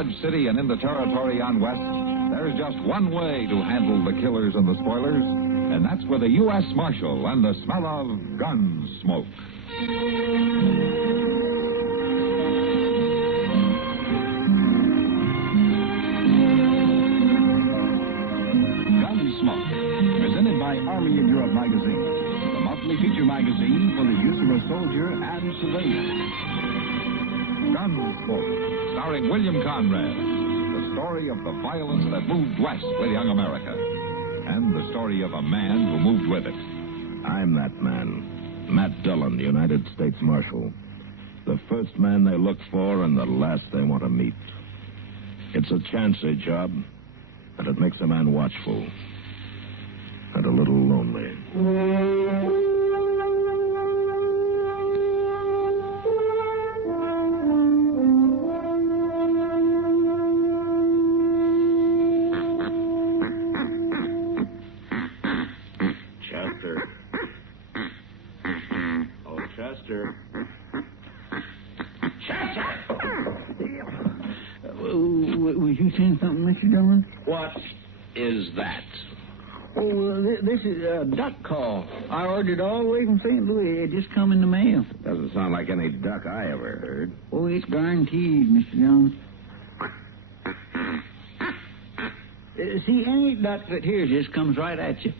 Dodge City and in the territory on west, there's just one way to handle the killers and the spoilers, and that's with a U.S. Marshal and the smell of Gunsmoke. Gunsmoke, presented by Army of Europe magazine, the monthly feature magazine for the use of a soldier and civilian. Gunsmoke, starring William Conrad, the story of the violence that moved west with young America, and the story of a man who moved with it. I'm that man, Matt Dillon, United States Marshal. The first man they look for and the last they want to meet. It's a chancy job, and it makes a man watchful and a little lonely. Chester. Was you saying something, Mr. Dillon? What is that? Oh, this is a duck call. I ordered it all the way from St. Louis. It just come in the mail. Doesn't sound like any duck I ever heard. Oh, it's guaranteed, Mr. Dillon. See, any duck that hears this comes right at you.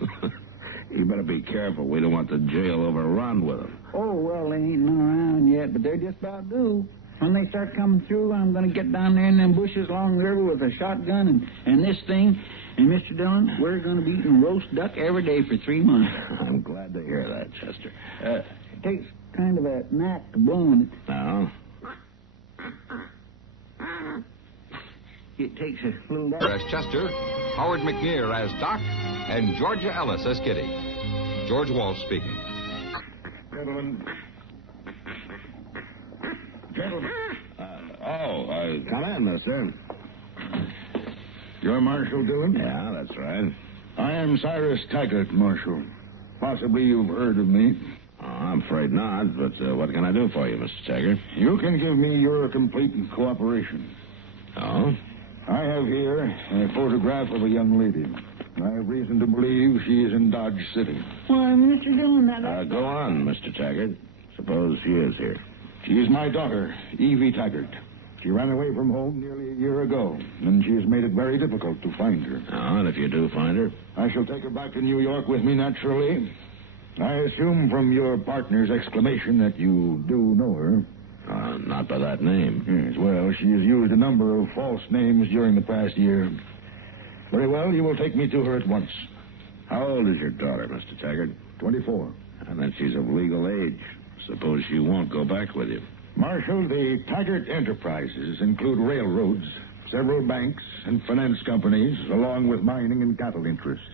You better be careful. We don't want the jail overrun with them. Oh, well, they ain't none around yet, but they're just about due. When they start coming through, I'm going to get down there in them bushes along the river with a shotgun and this thing. And, Mr. Dillon, we're going to be eating roast duck every day for 3 months. I'm glad to hear that, Chester. It takes kind of a knack to blowing it. No? It takes a little... As Chester, Howard McNear as Doc, and Georgia Ellis as Kitty. George Walsh speaking. Gentlemen. Come in, mister. You're Marshal Dillon? Yeah, that's right. I am Cyrus Taggart, Marshal. Possibly you've heard of me. Oh, I'm afraid not, but what can I do for you, Mr. Taggart? You can give me your complete cooperation. Oh? I have here a photograph of a young lady. I have reason to believe she is in Dodge City. Why, Mr. Dillon, that... Go on, Mr. Taggart. Suppose she is here. She is my daughter, Evie Taggart. She ran away from home nearly a year ago, and she has made it very difficult to find her. Oh, and if you do find her? I shall take her back to New York with me, naturally. I assume from your partner's exclamation that you do know her. Not by that name. Yes, well, she has used a number of false names during the past year. Very well, you will take me to her at once. How old is your daughter, Mr. Taggart? 24. And then she's of legal age. Suppose she won't go back with you. Marshal, the Taggart enterprises include railroads, several banks, and finance companies, along with mining and cattle interests.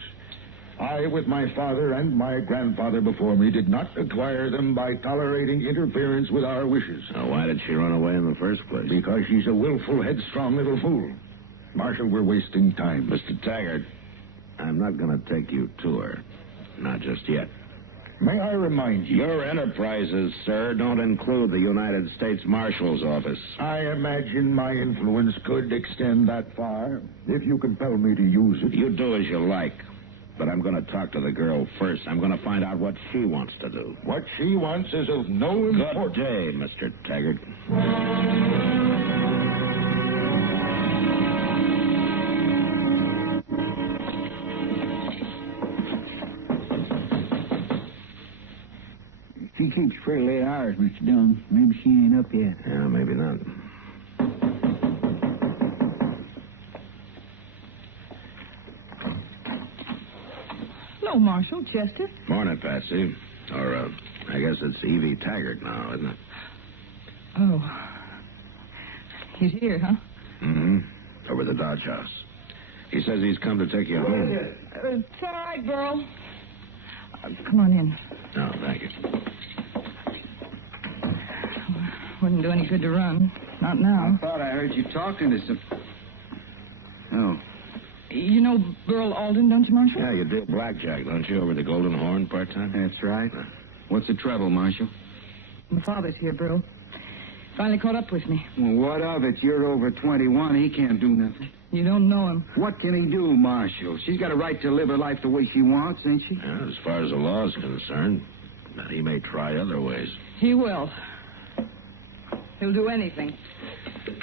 I, with my father and my grandfather before me, did not acquire them by tolerating interference with our wishes. Now, why did she run away in the first place? Because she's a willful, headstrong little fool. Marshal, we're wasting time. Mr. Taggart, I'm not going to take you to her. Not just yet. May I remind you... Your enterprises, sir, don't include the United States Marshal's office. I imagine my influence could extend that far, if you compel me to use it. You do as you like. But I'm going to talk to the girl first. I'm going to find out what she wants to do. What she wants is of no importance. Good day, Mr. Taggart. She keeps pretty late hours, Mr. Dillon. Maybe she ain't up yet. Yeah, maybe not. Hello, Marshal. Chester. Morning, Patsy. Or, I guess it's Evie Taggart now, isn't it? Oh. He's here, huh? Mm-hmm. Over at the Dodge House. He says he's come to take you home. It's all right, girl. Come on in. No, thank you. Wouldn't do any good to run. Not now. I thought I heard you talking to some... Oh. You know Burl Alden, don't you, Marshal? Yeah, you do blackjack, don't you, over the Golden Horn part-time? That's right. What's the trouble, Marshal? My father's here, Burl. Finally caught up with me. Well, what of it? You're over 21. He can't do nothing. You don't know him. What can he do, Marshal? She's got a right to live her life the way she wants, ain't she? Yeah, as far as the law's concerned, but he may try other ways. He will. He'll do anything.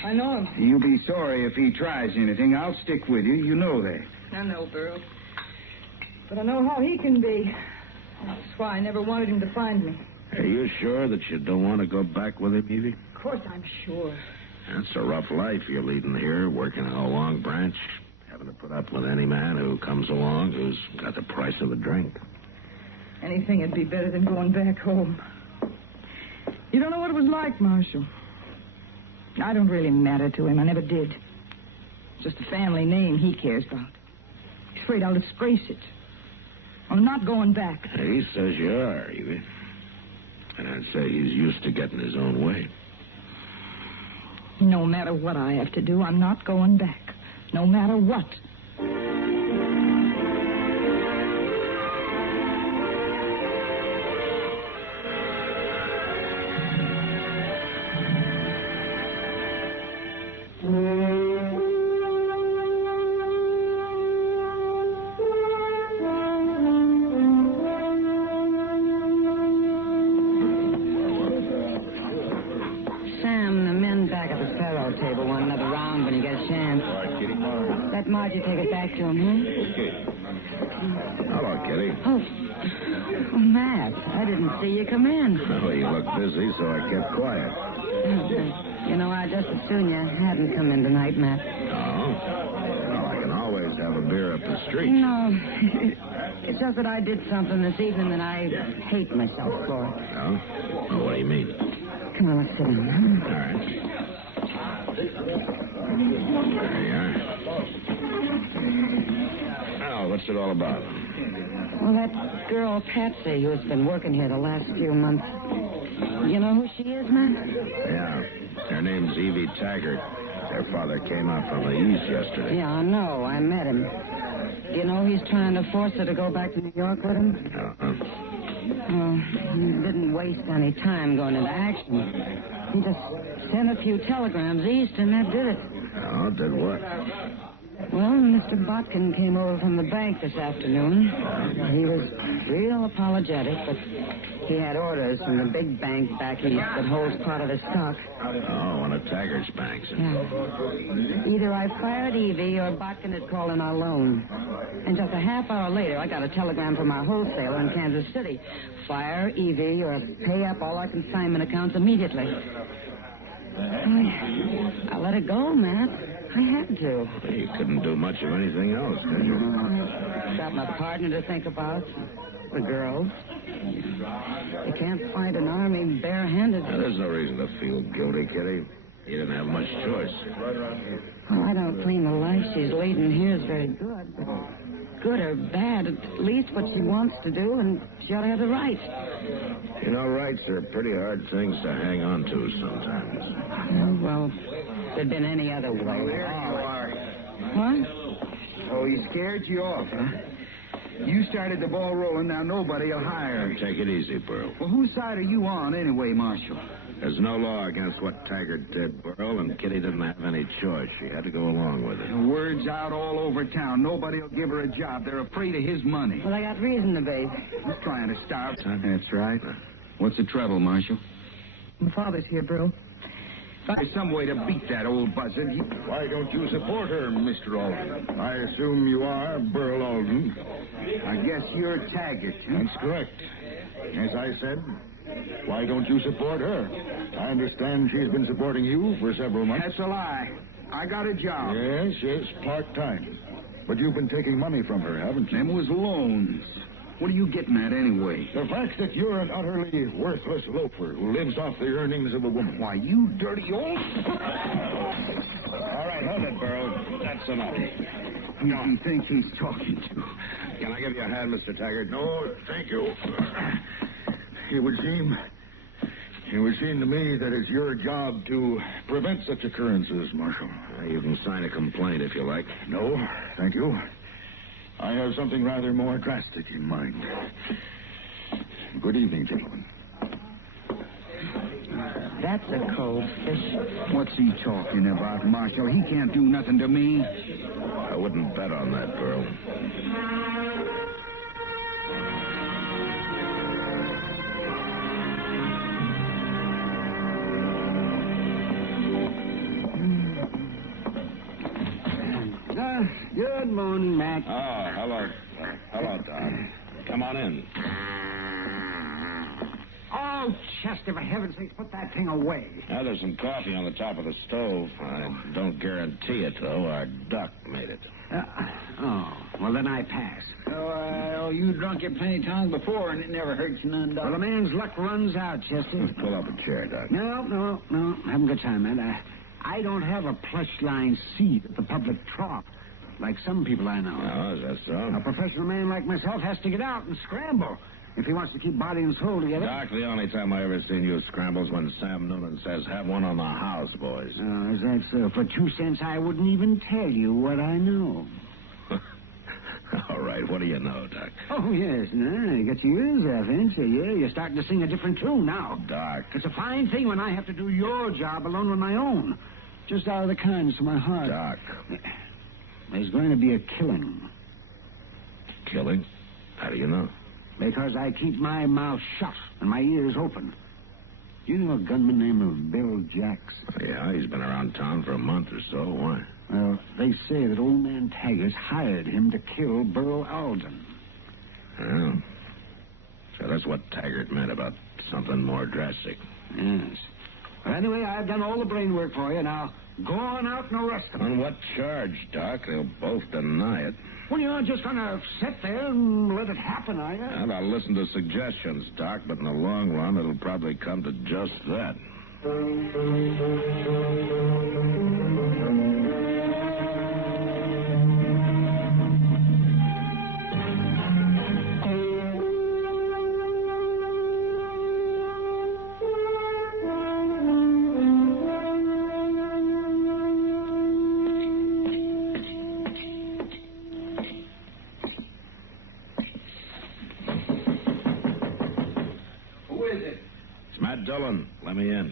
I know him. You'll be sorry if he tries anything. I'll stick with you. You know that. I know, Burl. But I know how he can be. That's why I never wanted him to find me. Are you sure that you don't want to go back with him, Evie? Of course I'm sure. That's a rough life you're leading here, working on a long branch, having to put up with any man who comes along who's got the price of a drink. Anything would be better than going back home. You don't know what it was like, Marshal. I don't really matter to him. I never did. It's just a family name he cares about. He's afraid I'll disgrace it. I'm not going back. He says you are, Evie. And I'd say he's used to getting his own way. No matter what I have to do, I'm not going back. No matter what. You take it back to him, huh? Okay. Hello, Kitty. Oh, Matt, I didn't see you come in. Well, you look busy, so I kept quiet. You know, I just as soon you hadn't come in tonight, Matt. Oh? Well, I can always have a beer up the street. No. It's just that I did something this evening that I hate myself for. Oh? Well, what do you mean? Come on, let's sit down. All right. There you are. Well, what's it all about? Well, that girl, Patsy, who's been working here the last few months. You know who she is, Matt? Yeah. Her name's Evie Taggart. Their father came out from the east yesterday. Yeah, I know. I met him. You know he's trying to force her to go back to New York with him? Uh-huh. Oh, he didn't waste any time going into action. He just sent a few telegrams east, and that did it. Oh, did what? Well, Mr. Botkin came over from the bank this afternoon. He was real apologetic, but he had orders from the big bank back east that holds part of his stock. Oh, one of Taggart's banks. Yeah. Either I fired Evie or Botkin had called in our loan. And just a half hour later, I got a telegram from our wholesaler in Kansas City. Fire Evie or pay up all our consignment accounts immediately. I let it go, Matt. I had to. You couldn't do much of anything else, could you? Got my partner to think about. The girls. You can't fight an army barehanded. Now, there's no reason to feel guilty, Kitty. You didn't have much choice. Well, I don't claim the life she's leading here is very good. But good or bad, at least what she wants to do, and she ought to have the right. You know, rights are pretty hard things to hang on to sometimes. Well, if there'd been any other way. There you are. Huh? Oh, he scared you off, huh? You started the ball rolling, now nobody will hire. Now, take it easy, Burl. Well, whose side are you on anyway, Marshal? There's no law against what Taggart did, Burl, and Kitty didn't have any choice. She had to go along with it. The word's out all over town. Nobody will give her a job. They're afraid of his money. Well, I got reason to be. He's trying to starve. That's right. What's the trouble, Marshal? My father's here, Burl. There's some way to beat that old buzzard. Why don't you support her, Mr. Alden? I assume you are Burl Alden. I guess you're Taggart, huh? That's correct. As I said, why don't you support her? I understand she's been supporting you for several months. That's a lie. I got a job. Yes, part-time. But you've been taking money from her, haven't you? Them was loans. What are you getting at anyway? The fact that you're an utterly worthless loafer who lives off the earnings of a woman. Why, you dirty old... All right, hold it, Burl. That's enough. Who do you think he's talking to? Can I give you a hand, Mr. Taggart? No, thank you. It would seem to me that it's your job to prevent such occurrences, Marshal. You can sign a complaint if you like. No, thank you. I have something rather more drastic in mind. Good evening, gentlemen. That's a cold fish. What's he talking about, Marshal? He can't do nothing to me. I wouldn't bet on that, Burl. Good morning, Mac. Oh, hello. Hello, Doc. Come on in. Oh, Chester, for heaven's sake, put that thing away. Now, there's some coffee on the top of the stove. I don't guarantee it, though. Our duck made it. Well, then I pass. You drunk it plenty times before, and it never hurts you none, Doc. Well, a man's luck runs out, Chester. Pull up a chair, Doc. No. Having a good time, man. I don't have a plush-lined seat at the public trough like some people I know. Oh, is that so? A professional man like myself has to get out and scramble if he wants to keep body and soul together. Doc, the only time I ever seen you scramble is when Sam Noonan says, have one on the house, boys. Oh, is that so? For 2 cents, I wouldn't even tell you what I know. All right, what do you know, Doc? Oh, yes. You got your ears off, ain't you? Yeah, you're starting to sing a different tune now. Doc. It's a fine thing when I have to do your job alone with my own. Just out of the kindness of my heart. Doc. There's going to be a killing. Killing? How do you know? Because I keep my mouth shut and my ears open. You know a gunman named Bill Jacks? Yeah, he's been around town for a month or so. Why? Well, they say that old man Taggart hired him to kill Burl Alden. Well, so that's what Taggart meant about something more drastic. Yes. Well, anyway, I've done all the brain work for you. Now, go on out and arrest them. On what charge, Doc? They'll both deny it. Well, you're not just going to sit there and let it happen, are you? And I'll listen to suggestions, Doc, but in the long run, it'll probably come to just that. Matt Dillon, let me in.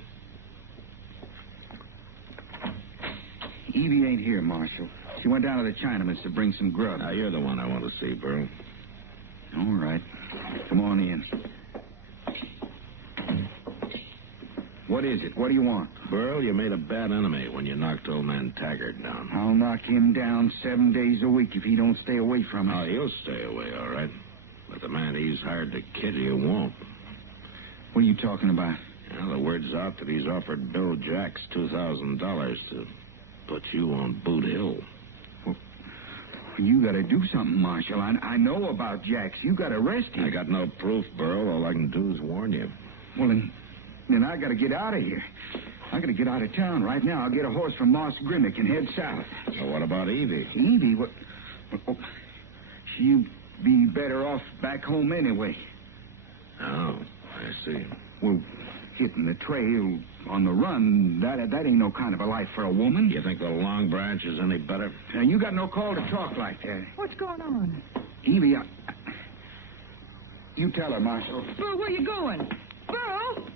Evie ain't here, Marshal. She went down to the Chinaman's to bring some grub. Now, you're the one I want to see, Burl. All right. Come on in. What is it? What do you want? Burl, you made a bad enemy when you knocked old man Taggart down. I'll knock him down 7 days a week if he don't stay away from us. Oh, he'll stay away, all right. But the man he's hired to kid you won't. What are you talking about? Well, the word's out that he's offered Bill Jacks $2,000 to put you on Boot Hill. Well, you got to do something, Marshal. I know about Jacks. You got to arrest him. I got no proof, Burl. All I can do is warn you. Well, then I got to get out of here. I got to get out of town right now. I'll get a horse from Moss Grimmick and head south. So what about Evie? Evie? What? She'd be better off back home anyway. Oh, I see. Well, hitting the trail on the run, that ain't no kind of a life for a woman. You think the Long Branch is any better? Now, you got no call to talk like that. What's going on? Evie, you tell her, Marshal. Burl, where you going? Burl?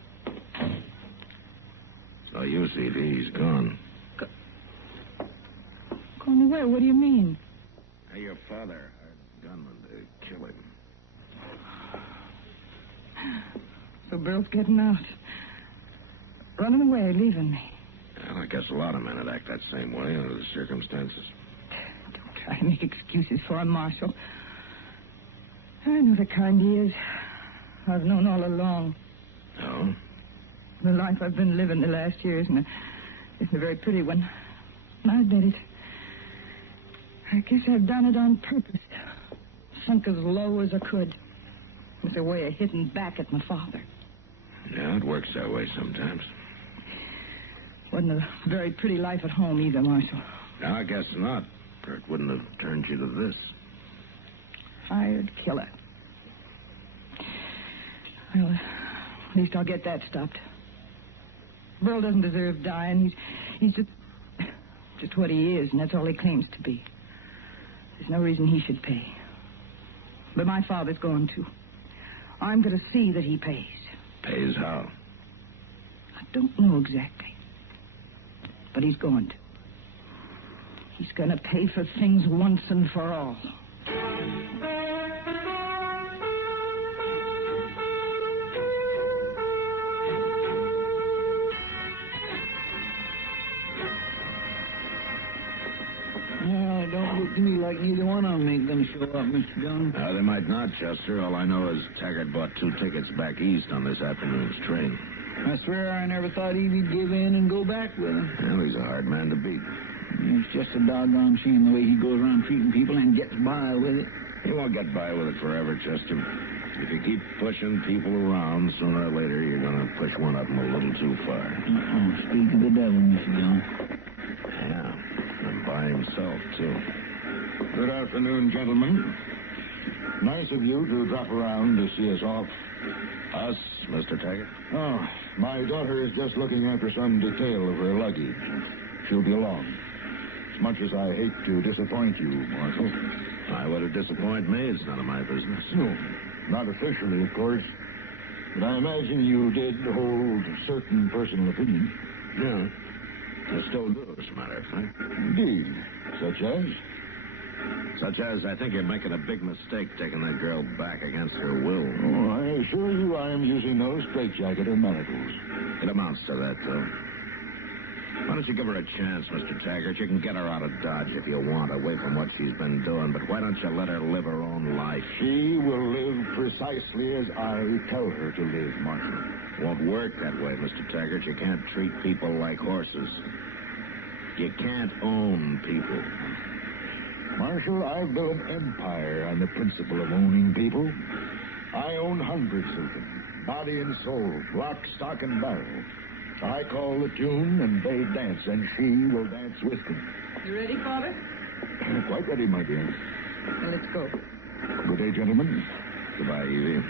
It's no use, Evie. He's gone. Gone away? What do you mean? Hey, your father hired gunmen to kill him. So Burl's getting out. Running away, leaving me. Well, I guess a lot of men would act that same way under the circumstances. Don't try to make excuses for him, Marshal. I know the kind he is. I've known all along. Oh? The life I've been living the last years isn't a very pretty one. I admit it. I guess I've done it on purpose. Sunk as low as I could. With a way of hitting back at my father. Yeah, it works that way sometimes. Wasn't a very pretty life at home either, Marshal. No, I guess not. Or it wouldn't have turned you to this. Hired killer. Well, at least I'll get that stopped. Burl doesn't deserve dying. He's just what he is, and that's all he claims to be. There's no reason he should pay. But my father's going to. I'm going to see that he pays. Pays how? I don't know exactly. But he's going to. He's going to pay for things once and for all. It don't look to me like neither one of them ain't going to show up, Mr. Dillon. They might not, Chester. All I know is Taggart bought 2 tickets back east on this afternoon's train. I swear I never thought Evie'd give in and go back with him. Well, he's a hard man to beat. It's just a doggone shame the way he goes around treating people and gets by with it. He won't get by with it forever, Chester. If you keep pushing people around, sooner or later you're going to push one of them a little too far. Speak of the devil, Mr. Dillon. Yeah, and by himself, too. Good afternoon, gentlemen. Nice of you to drop around to see us off. Us, Mr. Taggart? Oh, my daughter is just looking after some detail of her luggage. She'll be along. As much as I hate to disappoint you, Marshal. Why would it disappoint me? It's none of my business. No, not officially, of course. But I imagine you did hold certain personal opinions. Yeah. I still do, as a matter of fact. Indeed. Such as? Such as, I think you're making a big mistake taking that girl back against her will. Oh, I assure you I am using no straitjacket or manacles. It amounts to that, though. Why don't you give her a chance, Mr. Taggart? You can get her out of Dodge if you want, away from what she's been doing, but why don't you let her live her own life? She will live precisely as I tell her to live, Marshal. Won't work that way, Mr. Taggart. You can't treat people like horses. You can't own people. Marshal, I've built an empire on the principle of owning people. I own hundreds of them, body and soul, lock, stock, and barrel. I call the tune, and they dance, and she will dance with me. You ready, Father? Quite ready, my dear. Well, let's go. Good day, gentlemen. Goodbye, Evie.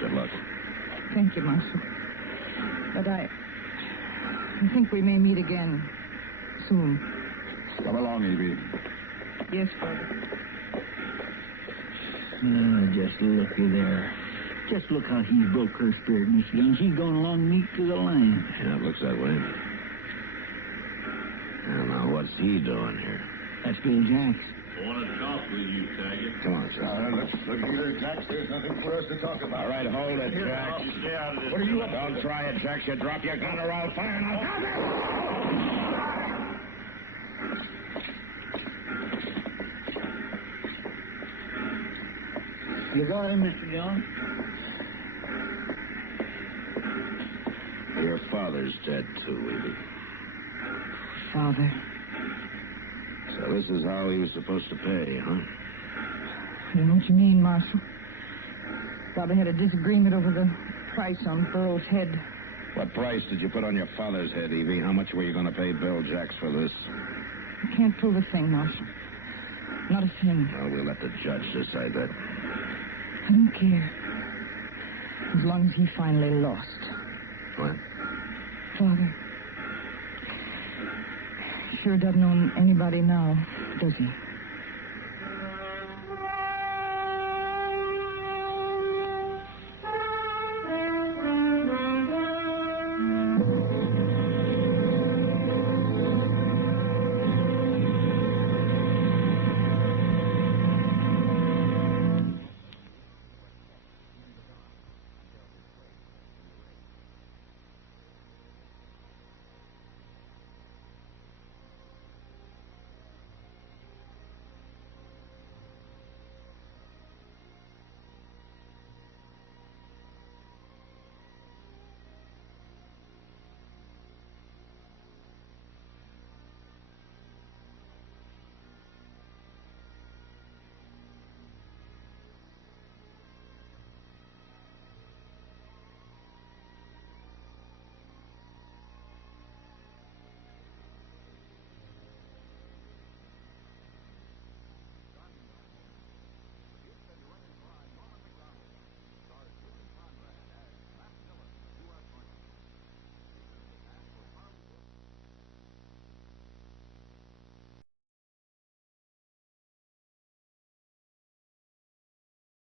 Good luck. Thank you, Marshal. But I think we may meet again soon. Come along, Evie. Yes, Father. Just looky there. Just look how he's broke her spirit, Miss Dillon. She's going along neat to the line. Yeah, it looks that way. Now, what's he doing here? That's Bill Jack. I want to talk with you, Taggart. Come on, son. Let's look here, Jack. There's nothing for us to talk about. All right, hold it, Here, Jack. You stay out of this. What are you up Don't try it, Jack. You drop your gun or I'll fire and I'll drop it! You got him, Mr. Dillon? Your father's dead, too, Evie. Father. So this is how he was supposed to pay, huh? I don't know what you mean, Marshal. Father had a disagreement over the price on Burl's head. What price did you put on your father's head, Evie? How much were you going to pay Bill Jacks for this? I can't prove a thing, Marshal. Not a thing. Well, we'll let the judge decide that. I don't care. As long as he finally lost. What? Father. Sure doesn't own anybody now, does he?